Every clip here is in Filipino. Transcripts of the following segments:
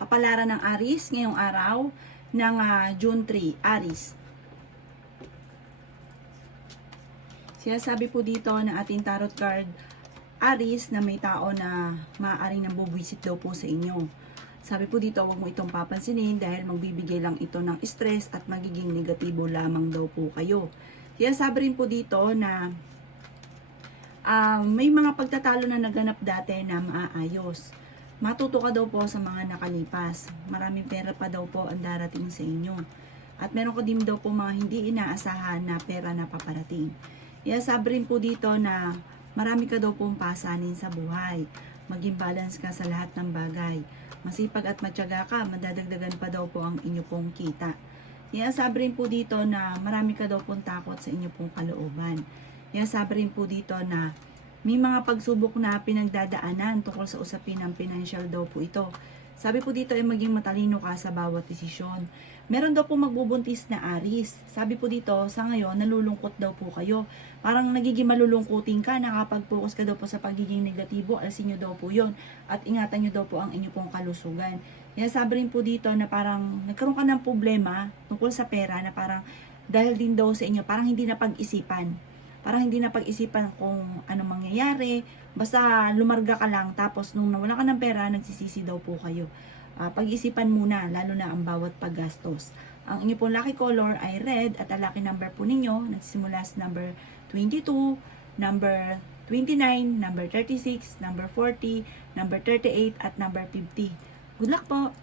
Kapalaran ng Aries ngayong araw ng June 3, Aries. Sinasabi po dito ng ating tarot card, Aries, na may tao na maaaring nabubwisit daw po sa inyo. Sabi po dito, huwag mo itong papansinin dahil magbibigay lang ito ng stress at magiging negatibo lamang daw po kayo. Sinasabi rin po dito na may mga pagtatalo na naganap dati na maayos. Matuto ka daw po sa mga nakalipas. Maraming pera pa daw po ang darating sa inyo. At meron ko din daw po mga hindi inaasahan na pera na paparating. Sabi rin po dito na marami ka daw pong pasanin sa buhay. Maging balance ka sa lahat ng bagay. Masipag at matyaga ka, madadagdagan pa daw po ang inyo pong kita. Sabi rin po dito na marami ka daw pong takot sa inyo pong kalooban. Sabi rin po dito na may mga pagsubok na pinagdadaanan tungkol sa usapin ng financial daw po ito. Sabi po dito ay maging matalino ka sa bawat desisyon. Meron daw po magbubuntis na Aries. Sabi po dito, sa ngayon, nalulungkot daw po kayo. Parang nagiging malulungkutin ka, nakapag-focus ka daw po sa pagiging negatibo, alisin nyo daw po yun. At ingatan nyo daw po ang inyo pong kalusugan. Sabi rin po dito na parang nagkaroon ka ng problema tungkol sa pera na parang dahil din daw sa inyo, parang hindi na pag-isipan. Parang hindi na pag-isipan kung ano mangyayari. Basta lumarga ka lang. Tapos nung nawala ka ng pera, nagsisisi daw po kayo. Pag-isipan muna, lalo na ang bawat paggastos. Ang inyo pong lucky color ay red at ang lucky number po ninyo nagsisimula sa number 22, number 29, number 36, number 40, number 38 at number 50. Good luck po!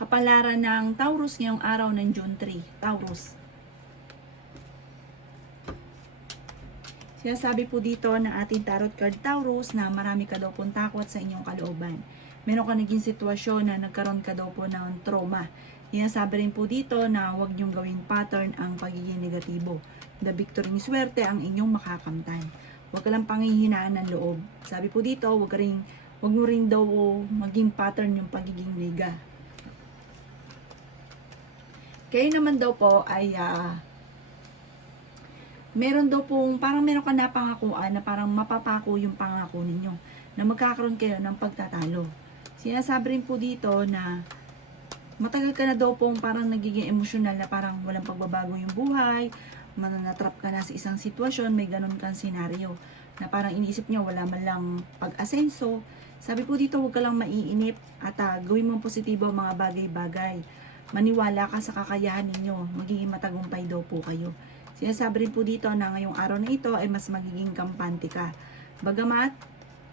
Kapalaran ng Taurus ngayong araw ng June 3. Taurus. Sinasabi po dito ng ating tarot card Taurus na marami ka daw pong takot sa inyong kalooban. Meron ka naging sitwasyon na nagkaroon ka daw po ng trauma. Sinasabi rin po dito na huwag niyong gawing pattern ang pagiging negatibo. The victory ni swerte ang inyong makakamtan. Huwag ka lang panghihinaan ng loob. Sabi po dito, huwag mo rin daw maging pattern yung pagiging liga. Kayo naman daw po ay meron daw pong, parang meron ka na pangakuan na parang mapapako yung pangako ninyo na magkakaroon kayo ng pagtatalo. Sinasabi rin po dito na matagal ka na daw pong parang nagiging emosyonal na parang walang pagbabago yung buhay, natrap ka na sa isang sitwasyon, may ganun kang senaryo na parang iniisip nyo wala man lang pag-asenso. Sabi po dito, huwag ka lang maiinip at gawin mong positibo ang mga bagay-bagay. Maniwala ka sa kakayahan ninyo, magiging matagumpay daw po kayo. Sinasabi rin po dito na ngayong araw na ito ay mas magiging kampante ka. Bagamat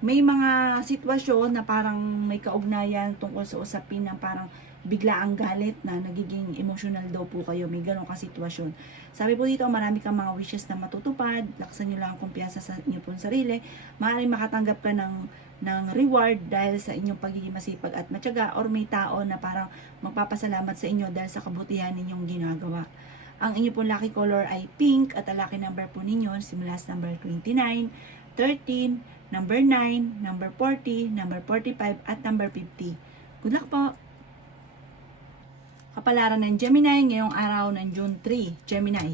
may mga sitwasyon na parang may kaugnayan tungkol sa usapin ng parang bigla ang galit na nagiging emotional daw po kayo. May ganong kasitwasyon. Sabi po dito, marami kang mga wishes na matutupad. Laksan nyo lang ang kumpiyansa sa inyo pong sarili. Maaaring makatanggap ka ng reward dahil sa inyong pagiging masipag at matyaga, or may tao na parang magpapasalamat sa inyo dahil sa kabutihan ninyong ginagawa. Ang inyo pong lucky color ay pink at ang lucky number po ninyo simula sa number 29, 13, number 9, number 40, number 45 at number 50. Good luck po! Kapalaran ng Gemini ngayong araw ng June 3, Gemini.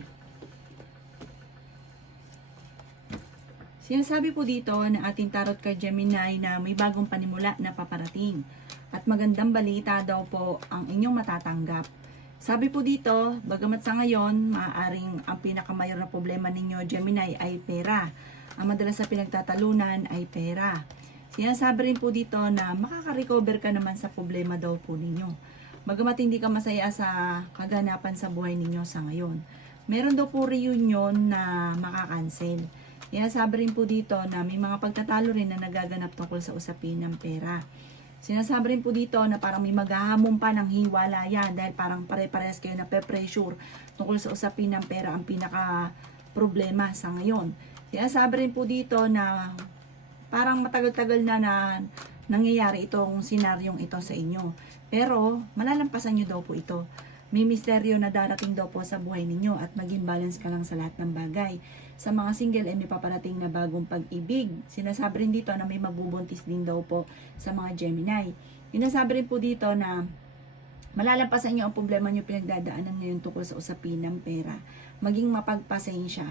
Sinasabi po dito na ating tarot card Gemini na may bagong panimula na paparating at magandang balita daw po ang inyong matatanggap. Sabi po dito, bagamat sa ngayon, maaaring ang pinakamayor na problema ninyo, Gemini, ay pera. Ang madalas na pinagtatalunan ay pera. Sinasabi rin po dito na makaka-recover ka naman sa problema daw po ninyo. Bagamat hindi ka masaya sa kaganapan sa buhay ninyo sa ngayon. Meron daw po reunion na makakancel. Sinasabi rin po dito na may mga pagtatalo rin na nagaganap tungkol sa usapin ng pera. Sinasabi rin po dito na parang may maghahamon pa ng hiwalayan dahil parang pare-parehas kayo na pe-pressure tungkol sa usapin ng pera ang pinaka problema sa ngayon. Sinasabi rin po dito na parang matagal-tagal na nangyayari itong senaryong ito sa inyo. Pero malalampasan nyo daw po ito. May misteryo na darating daw po sa buhay ninyo at maging balance ka lang sa lahat ng bagay. Sa mga single ay may paparating na bagong pag-ibig. Sinasabi rin dito na may magbubuntis din daw po sa mga Gemini. Sinasabi rin po dito na malalampasan nyo ang problema nyo pinagdadaanan ngayon tungkol sa usapin ng pera. Maging mapagpasensya.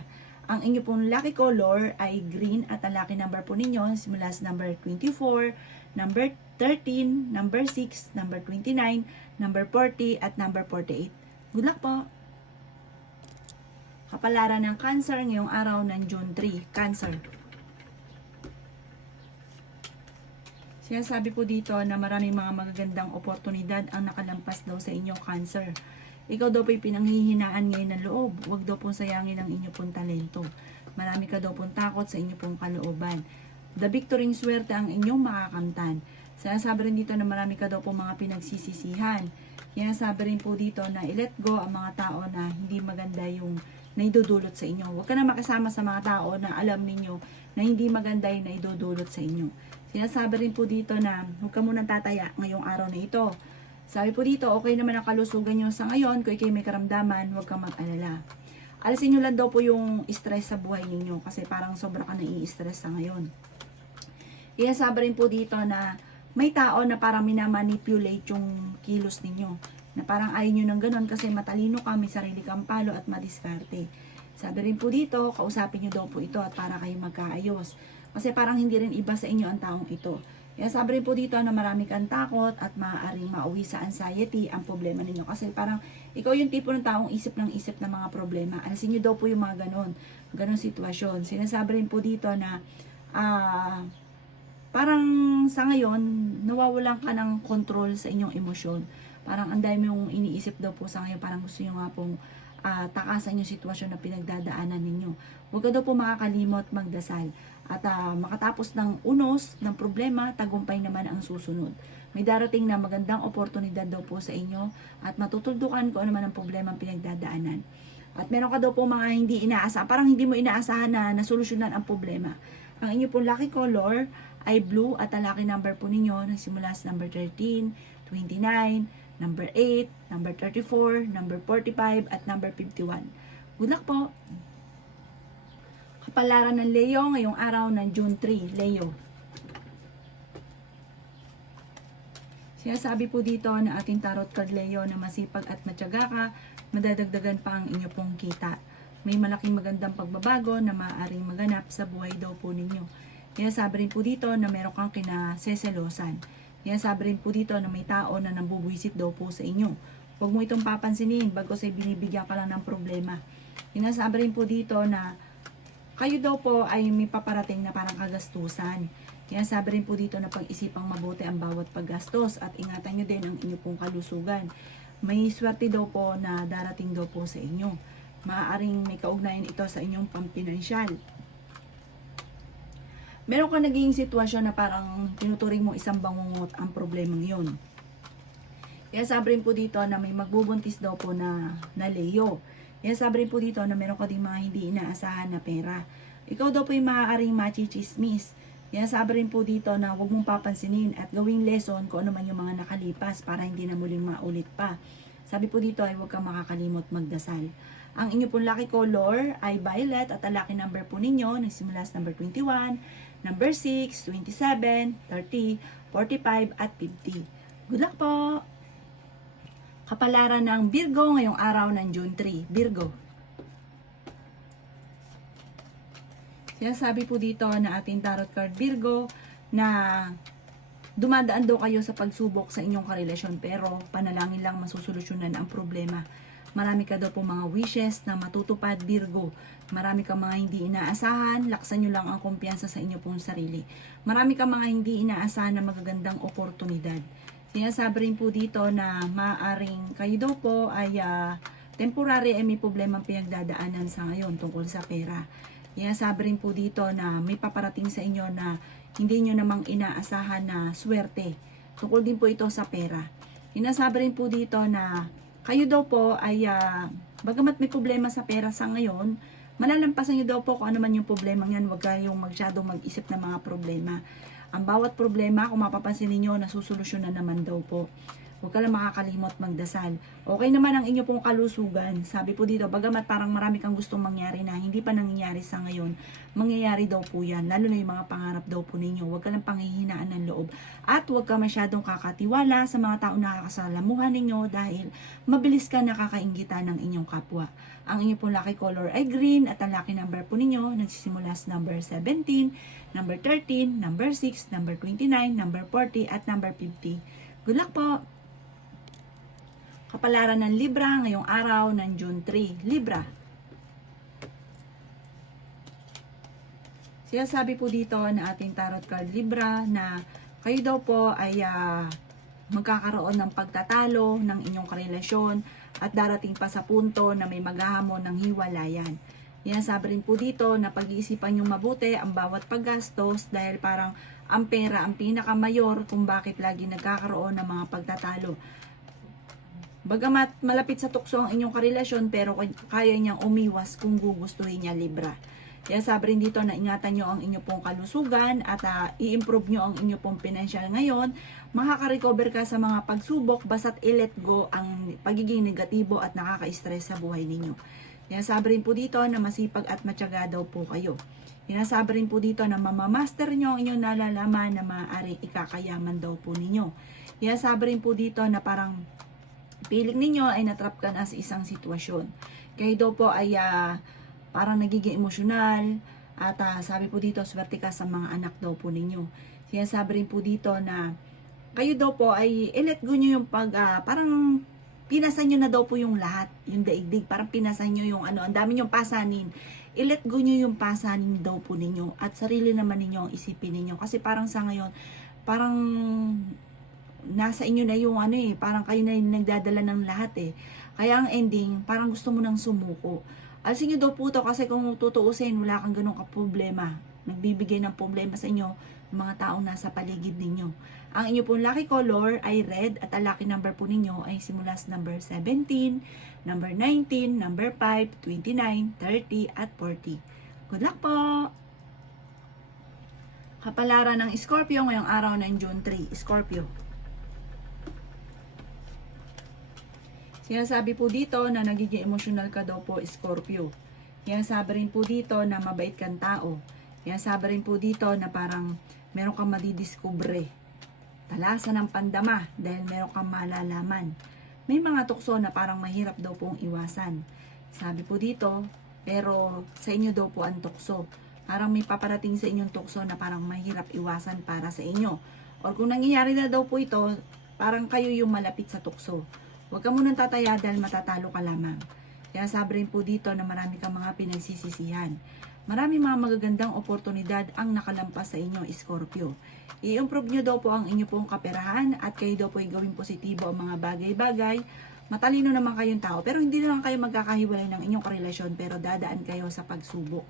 Ang inyo pong lucky color ay green at ang lucky number po ninyo simula sa number 24, number 13, number 6, number 29, number 40, at number 48. Good luck po! Kapalaran ng Cancer ngayong araw ng June 3. Cancer. Sinasabi po dito na maraming mga magagandang oportunidad ang nakalampas daw sa inyo, Cancer. Ikaw daw po'y pinanghihinaan ngayon ng loob. Huwag daw pong sayangin ang inyo pong talento. Marami ka daw pong takot sa inyo pong kalooban. The victory swerte ang inyong makakamtan. Sinasabi rin dito na marami ka daw pong mga pinagsisisihan. Sinasabi rin po dito na i-let go ang mga tao na hindi maganda yung naidudulot sa inyo. Huwag ka na makasama sa mga tao na alam ninyo na hindi maganda yung naidudulot sa inyo. Sinasabi rin po dito na huwag ka munang tataya ngayong araw na ito. Sabi po dito, okay naman ang kalusugan nyo sa ngayon. Kung ikay may karamdaman, huwag kang mag-alala. Alisin nyo lang daw po yung stress sa buhay ninyo kasi parang sobra ka nai-stress sa ngayon. Sinasabi rin po dito na may tao na parang minamanipulate yung kilos ninyo. Na parang ayaw nyo ng ganun kasi matalino ka, may sarili kang palo at madiskarte. Sabi rin po dito, kausapin nyo daw po ito at para kayo magkaayos. Kasi parang hindi rin iba sa inyo ang taong ito. Kaya sabi rin po dito na marami kang takot at maaaring mauwi sa anxiety ang problema ninyo. Kasi parang ikaw yung tipo ng taong isip ng mga problema. Alisin nyo daw po yung mga ganon sitwasyon. Sinasabi rin po dito na parang sa ngayon, nawawalan ka ng control sa inyong emosyon. Parang ang dami yung iniisip daw po sa ngayon. Parang gusto nyo nga pong takasan yung sitwasyon na pinagdadaanan ninyo. Huwag ka daw po makakalimot magdasal. At makatapos ng unos ng problema, tagumpay naman ang susunod. May darating na magandang oportunidad daw po sa inyo at matutuldukan kung ano man ang problema ang pinagdadaanan. At meron ka daw po mga hindi inaasahan, parang hindi mo inaasahan na nasolusyonan ang problema. Ang inyo pong lucky color ay blue at ang lucky number po ninyo nagsimula sa number 13, 29, number 8, number 34, number 45, at number 51. Good luck po! Kapalaran ng Leo ngayong araw ng June 3, Leo. Sinasabi po dito na ating tarot card Leo na masipag at matyaga ka, madadagdagan pa ang inyo pong kita. May malaking magandang pagbabago na maaaring maganap sa buhay daw po ninyo. Sinasabi rin po dito na meron kang kinaseselosan. Sinasabi rin po dito na may tao na nambubuisit daw po sa inyo. Huwag mo itong papansinin bagos ay binibigyan ka lang ng problema. Sinasabi rin po dito na kayo daw po ay may paparating na parang kagastusan. Kaya sabi rin po dito na pag-isipang mabuti ang bawat paggastos at ingatan nyo din ang inyo pong kalusugan. May swerte daw po na darating daw po sa inyo. Maaaring may kaugnayan ito sa inyong pampinansyal. Meron ka naging sitwasyon na parang tinuturing mo isang bangungot ang problemang yun. Kaya sabi rin po dito na may magbubuntis daw po na Leo. Kaya sabi rin po dito na meron ka din mga hindi inaasahan na pera. Ikaw daw po yung maaaring machichismis. Kaya sabi rin po dito na huwag mong papansinin at gawing lesson kung ano man yung mga nakalipas para hindi na muling maulit pa. Sabi po dito ay huwag kang makakalimot magdasal. Ang inyo pong lucky color ay violet at ang lucky number po ninyo nagsimula sa number 21, number 6, 27, 30, 45, at 50. Good luck po! Kapalaran ng Virgo ngayong araw ng June 3. Virgo. Sinasabi po dito na ating tarot card Virgo na dumadaan daw kayo sa pagsubok sa inyong karelasyon pero panalangin lang masusolusyonan ang problema. Marami ka daw po mga wishes na matutupad Virgo. Marami ka mga hindi inaasahan, laksan nyo lang ang kumpiyansa sa inyo pong sarili. Marami ka mga hindi inaasahan na magagandang oportunidad. Sinasabi rin po dito na maaaring kayo daw po ay temporary ay may problema pinagdadaanan sa ngayon tungkol sa pera. Sinasabi rin po dito na may paparating sa inyo na hindi nyo namang inaasahan na swerte. Tungkol din po ito sa pera. Sinasabi rin po dito na kayo daw po ay bagamat may problema sa pera sa ngayon, malalampasan nyo daw po kung ano man yung problema yan. Huwag kayong masyadong mag-isip ng mga problema. Ang bawat problema, kung mapapansin ninyo, nasusolusyonan naman daw po. Huwag ka lang makakalimot magdasal. Okay naman ang inyo pong kalusugan. Sabi po dito, bagamat parang marami kang gustong mangyari na hindi pa nangyayari sa ngayon, mangyayari daw po yan. Lalo na yung mga pangarap daw po ninyo. Huwag ka lang panghihinaan ng loob. At huwag ka masyadong kakatiwala sa mga taong nakakasalamuhan ninyo dahil mabilis ka nakakainggitan ng inyong kapwa. Ang inyo pong lucky color ay green at ang lucky number po ninyo nagsisimula sa number 17, number 13, number 6, number 29, number 40 at number 50. Good luck po! Kapalaran ng Libra ngayong araw ng June 3. Libra. Sabi po dito na ating tarot card Libra na kayo daw po ay magkakaroon ng pagtatalo ng inyong karelasyon at darating pa sa punto na may maghahamon ng hiwalayan. Sabi rin po dito na pag-iisipan nyo mabuti ang bawat paggastos dahil parang ang pera ang pinakamayor kung bakit lagi nagkakaroon ng mga pagtatalo. Bagamat malapit sa tukso ang inyong karelasyon pero kaya niyang umiwas kung gugustuhin niya Libra. Sabi rin dito na ingatan nyo ang inyong pong kalusugan at i-improve nyo ang inyong pong financial ngayon. Makaka-recover ka sa mga pagsubok basta't i-let go ang pagiging negatibo at nakaka-stress sa buhay ninyo. Sabi rin po dito na masipag at matyaga daw po kayo. Sabi rin po dito na mamamaster nyo ang inyong nalalaman na maaaring ikakayaman daw po ninyo. Sabi rin po dito na parang piling ninyo ay natrap ka na sa isang sitwasyon. Kayo daw po ay parang nagiging emosyonal at sabi po dito swerte ka sa mga anak daw po ninyo. Sabi rin po dito na kayo daw po ay i-let go nyo yung parang pinasan nyo na daw po yung lahat, yung daigdig, parang pinasan nyo yung ang dami nyong pasanin. I-let go nyo yung pasanin daw po ninyo at sarili naman ninyo ang isipin ninyo. Kasi parang sa ngayon, parang nasa inyo na yung parang kayo na yung nagdadala ng lahat Kaya ang ending, parang gusto mo nang sumuko. Alisin nyo daw po to kasi kung tutuusin, wala kang ganun ka-problema. Nagbibigay ng problema sa inyo ng mga taong nasa paligid ninyo. Ang inyo pong lucky color ay red at ang lucky number po ninyo ay simula sa number 17, number 19, number 5, 29, 30 at 40. Good luck po! Kapalaran ng Scorpio ngayong araw ng June 3. Scorpio. Sabi po dito na nagiging emotional ka daw po, Scorpio. Sabi rin po dito na mabait kang tao. Sabi rin po dito na parang meron kang madidiskubre. Talasan ng pandama dahil meron kang malalaman. May mga tukso na parang mahirap daw pong iwasan. Sabi po dito, pero sa inyo daw po ang tukso. Parang may paparating sa inyong tukso na parang mahirap iwasan para sa inyo. Or kung nangyayari na daw po ito, parang kayo yung malapit sa tukso. Huwag ka munang tataya dahil matatalo ka lamang. Sabi rin po dito na marami kang mga pinagsisisihan. Marami mga magagandang oportunidad ang nakalampas sa inyo, Scorpio. I-improve nyo daw po ang inyo pong kaperahan at kayo daw po ay gawing positibo ang mga bagay-bagay. Matalino naman kayong tao pero hindi naman kayo magkakahiwalay ng inyong karelasyon pero dadaan kayo sa pagsubok.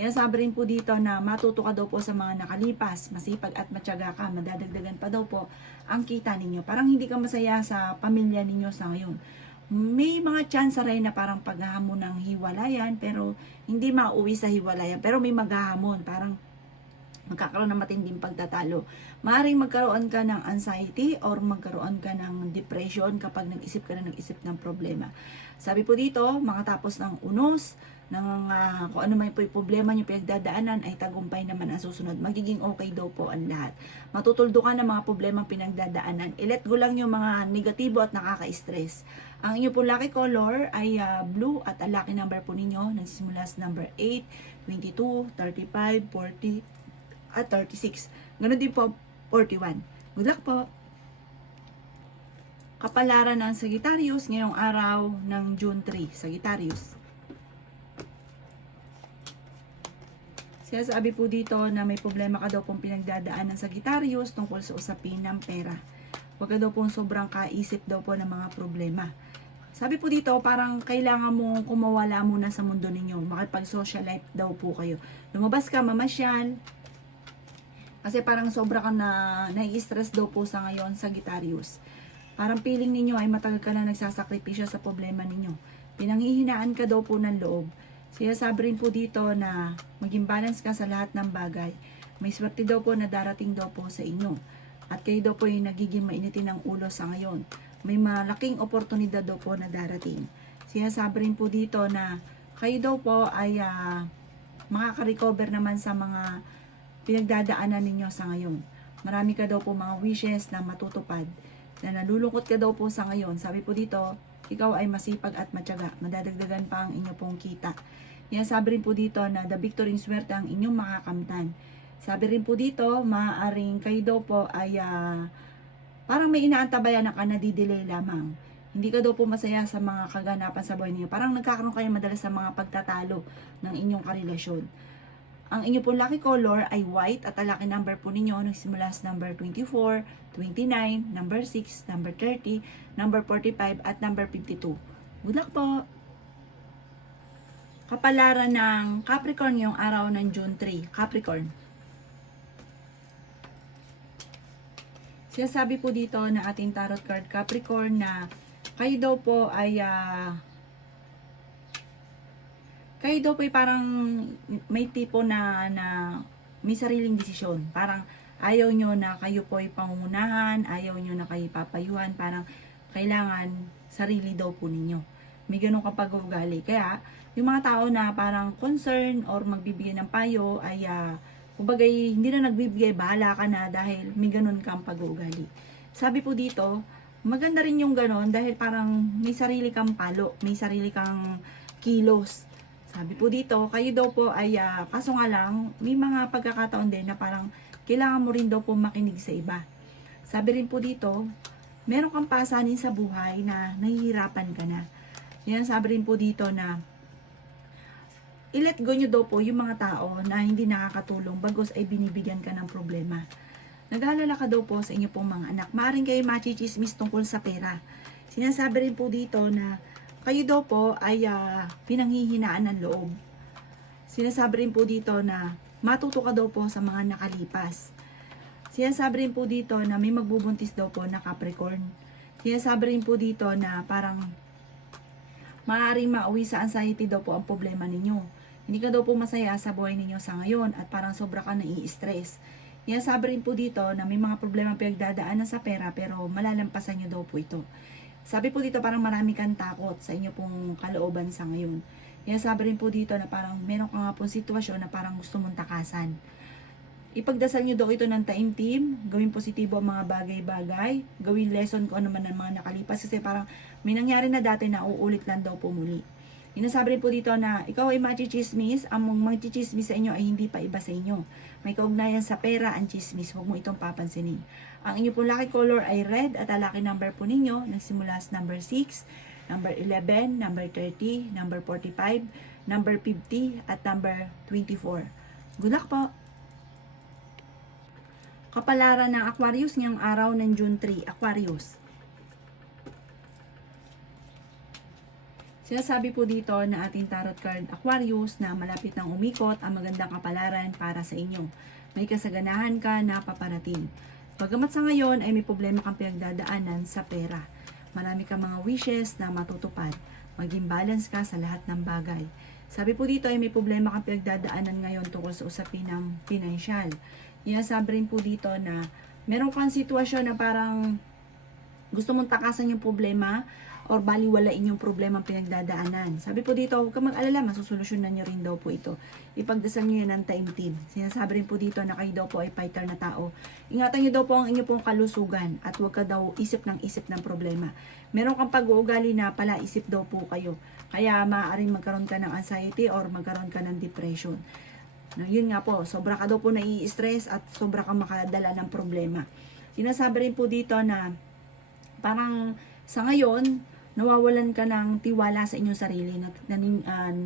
Sabi rin po dito na matuto ka daw po sa mga nakalipas, masipag at matyaga ka, madadagdagan pa daw po ang kita ninyo. Parang hindi ka masaya sa pamilya ninyo sa ngayon. May mga chance rin na parang paghahamon ng hiwalayan pero hindi mauwi sa hiwalayan pero may maghahamon, parang magkakaroon ng matinding pagtatalo. Maaaring magkaroon ka ng anxiety or magkaroon ka ng depression kapag nag-isip ka na nag-isip ng problema. Sabi po dito, makatapos ng unos, ng kung ano may problema nyo pinagdadaanan ay tagumpay naman ang susunod. Magiging okay daw po ang lahat. Matutuldukan ng mga problema pinagdadaanan. I-let go lang yung mga negatibo at nakaka-stress. Ang inyo po lucky color ay blue at ang lucky number po ninyo nagsisimula sa number 8, 22, 35, 40 at 36. Ganun din po 41. Good luck po! Kapalaran ng Sagittarius ngayong araw ng June 3. Sagittarius. Sabi po dito na may problema ka daw pong pinagdadaan ng Sagittarius tungkol sa usapin ng pera. Huwag ka daw pong sobrang kaisip daw po ng mga problema. Sabi po dito, parang kailangan mo kumawala muna sa mundo ninyo. Makipag-social life daw po kayo. Lumabas ka, mamasyal. Kasi parang sobra ka na nai-stress daw po sa ngayon, Sagittarius. Parang feeling ninyo ay matagal ka na nagsasakripisyo sa problema ninyo. Pinanghihinaan ka daw po ng loob. Sabi rin po dito na maging balance ka sa lahat ng bagay. May swerte daw po na darating daw po sa inyo. At kayo daw po yung nagiging mainitin ng ulo sa ngayon. May malaking oportunidad daw po na darating. Sinasabi rin po dito na kayo daw po ay makaka-recover naman sa mga pinagdadaanan ninyo sa ngayon. Marami ka daw po mga wishes na matutupad. Na nalulungkot ka daw po sa ngayon. Sabi po dito, ikaw ay masipag at matyaga. Madadagdagan pa ang inyo pong kita. Sabi rin po dito na the victory in swerte ang inyong makakamtan. Sabi rin po dito, maaaring kayo daw po ay parang may inaantabayan na ka na didelay lamang. Hindi ka daw po masaya sa mga kaganapan sa buhay niyo. Parang nagkakaroon kayo madalas sa mga pagtatalo ng inyong karelasyon. Ang inyo pong lucky color ay white at ang lucky number po ninyo nagsimula sa number 24, 29, number 6, number 30, number 45 at number 52. Good luck po! Kapalaran ng Capricorn ngayong araw ng June 3. Capricorn. Sinasabi po dito na ating tarot card Capricorn na kayo daw po ay parang may tipo na may sariling desisyon. Parang ayaw nyo na kayo po ay pangungunahan, ayaw nyo na kayo papayuhan, parang kailangan sarili daw po ninyo. May ganun kapag ugali. Kaya, yung mga tao na parang concern or magbibigay ng payo ay kumbagay, hindi na nagbibigay, bahala ka na dahil may ganun kang pag-uugali. Sabi po dito, maganda rin yung ganun dahil parang may sarili kang palo, may sarili kang kilos. Sabi po dito, kayo daw po ay, kaso nga lang, may mga pagkakataon din na parang kailangan mo rin daw po makinig sa iba. Sabi rin po dito, meron kang pasanin sa buhay na nahihirapan ka na. Sabi rin po dito na i-let go nyo daw po yung mga tao na hindi nakakatulong bagos ay binibigyan ka ng problema. Nag-aalala ka daw po sa inyo pong mga anak. Maaring kayo machichismis tungkol sa pera. Sinasabi rin po dito na kayo daw po ay pinanghihinaan ng loob. Sinasabi rin po dito na matuto ka daw po sa mga nakalipas. Sinasabi rin po dito na may magbubuntis daw po na Capricorn. Sinasabi rin po dito na parang maaaring mauwi sa anxiety daw po ang problema ninyo. Hindi ka daw po masaya sa buhay ninyo sa ngayon at parang sobra ka nai-stress. Sinasabi rin po dito na may mga problema pinagdadaanan sa pera pero malalampasan nyo daw po ito. Sabi po dito parang marami kang takot sa inyo pong kalooban sa ngayon. Sabi rin po dito na parang meron ka nga pong sitwasyon na parang gusto mong takasan. Ipagdasal nyo daw ito ng taimtim, gawin positibo ang mga bagay-bagay, gawin lesson kung ano man ang mga nakalipas kasi parang may nangyari na dati na uulit lang daw po muli. Inasabi rin po dito na ikaw ay machichismis, ang magchichismis sa inyo ay hindi pa iba sa inyo. May kaugnayan sa pera ang chismis, huwag mo itong papansinin. Ang inyo pong lucky color ay red at ang lucky number po ninyo nagsimula sa number 6, number 11, number 30, number 45, number 50 at number 24. Good luck po! Kapalaran ng Aquarius ngayong araw ng June 3. Aquarius. Sinasabi po dito na ating tarot card Aquarius na malapit nang umikot ang magandang kapalaran para sa inyo. May kasaganahan ka na paparating. Bagamat sa ngayon ay may problema kang pinagdadaanan sa pera. Marami kang mga wishes na matutupad. Maging balance ka sa lahat ng bagay. Sabi po dito ay may problema kang pinagdadaanan ngayon tungkol sa usapin ng pinansyal. Sabi rin po dito na meron kang sitwasyon na parang gusto mong takasan yung problema or baliwalain yung problema pinagdadaanan. Sabi po dito, huwag kang mag-alala, masusolusyonan nyo rin daw po ito. Ipagdasal nyo yan ng taimtim. Sinasabi rin po dito na kayo daw po ay fighter na tao. Ingatan nyo daw po ang inyo pong kalusugan at huwag ka daw isip ng problema. Meron kang pag-uugali na palaisip daw po kayo. Kaya maaaring magkaroon ka ng anxiety or magkaroon ka ng depression. No, yun nga po, sobra ka daw po nai-stress at sobra kang makadala ng problema. Sinasabi rin po dito na parang sa ngayon, nawawalan ka ng tiwala sa inyong sarili,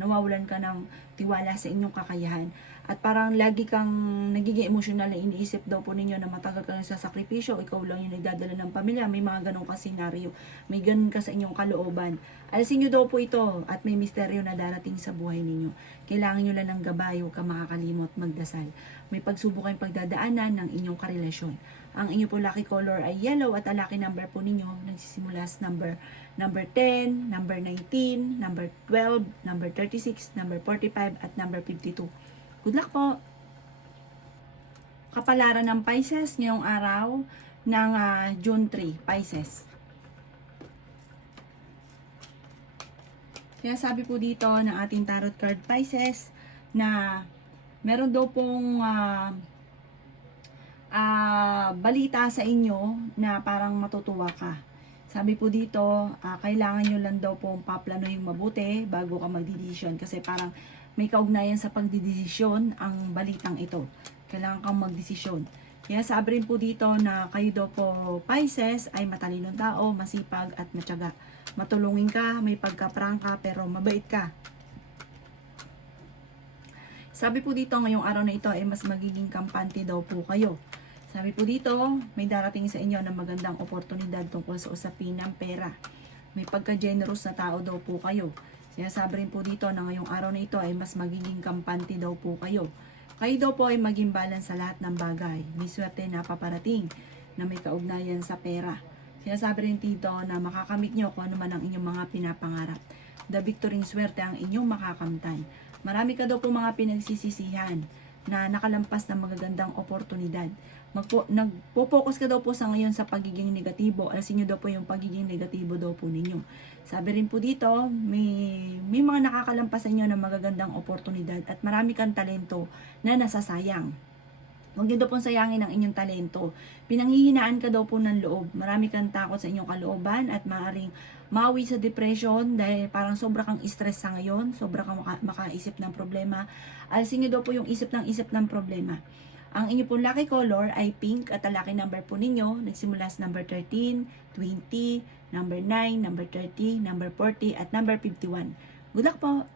nawawalan ka ng tiwala sa inyong kakayahan. At parang lagi kang nagiging emotional na iniisip daw po ninyo na matagal ka sa sakripisyo, ikaw lang yung nagdadala ng pamilya, may mga ganong ka senaryo, may ganun ka sa inyong kalooban. Alisin nyo daw po ito at may misteryo na darating sa buhay ninyo. Kailangan nyo lang ng gabay, huwag ka makakalimot magdasal. May pagsubok kayong pagdadaanan ng inyong karelasyon. Ang inyo po lucky color ay yellow at ang lucky number po ninyo nagsisimula sa number 10, number 19, number 12, number 36, number 45 at number 52. Good luck po! Kapalaran ng Pisces ngayong araw, ng June 3, Pisces. Kaya sabi po dito ng ating tarot card Pisces na meron daw pong balita sa inyo na parang matutuwa ka. Sabi po dito, kailangan nyo lang daw pong paplanuhin mabuti bago ka magdidesisyon kasi parang may kaugnayan sa pagdidesisyon ang balitang ito. Kailangan kang magdesisyon. Kaya sabi rin po dito na kayo daw po Pisces ay matalinong tao, masipag at matyaga. Matulungin ka, may pagkaprangka pero mabait ka. Sabi po dito ngayong araw na ito ay mas magiging kampante daw po kayo. Sabi po dito, may darating sa inyo na magandang oportunidad tungkol sa usapin ng pera. May pagka-generous na tao daw po kayo. Sinasabi rin po dito na ngayong araw na ito ay mas magiging kampante daw po kayo. Kayo daw po ay maging balance sa lahat ng bagay. May swerte na paparating na may kaugnayan sa pera. Sinasabi rin dito na makakamit nyo kung ano man ang inyong mga pinapangarap. The victory swerte ang inyong makakamtan. Marami ka daw po mga pinagsisisihan na nakalampas ng magagandang oportunidad. Nagpo-focus ka daw po sa ngayon sa pagiging negatibo. Alasin nyo daw po yung pagiging negatibo daw po ninyo. Sabi rin po dito, may mga nakakalampas sa inyo ng magagandang oportunidad at marami kang talento na nasasayang. Huwag nyo daw pong sayangin ang inyong talento. Pinanghihinaan ka daw po ng loob. Marami kang takot sa inyong kalooban at maaaring mawi sa depression dahil parang sobra kang stress sa ngayon, sobra kang makaisip ng problema. Alisin nyo daw po yung isip ng problema. Ang inyo pong lucky color ay pink at ang lucky number po ninyo nagsimula sa number 13, 20, number 9, number 30, number 40 at number 51. Good luck po!